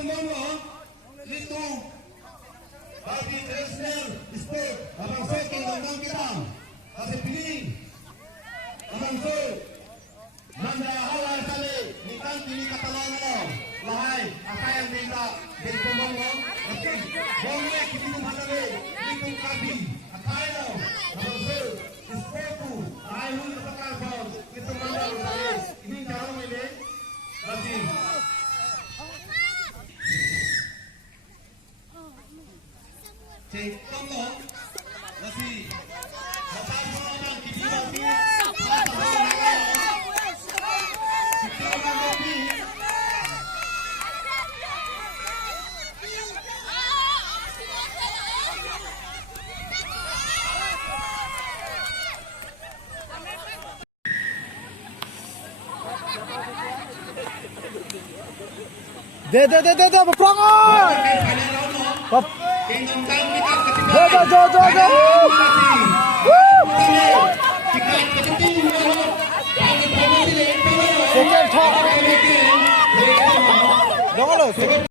pembawa itu bagi tradisional sport abang saya tentang kita kasih pilih abang saya nanda halal kali nikan ini katalan lo lahai apa yang minta dari pembawa oke boleh kita menghadapi itu kami apa lo abang saya sportu ayo kita karbon kita mandang ini cara ini kasih cek tolong masih bapak orang kiri lagi दे बप्रांगोय बप जो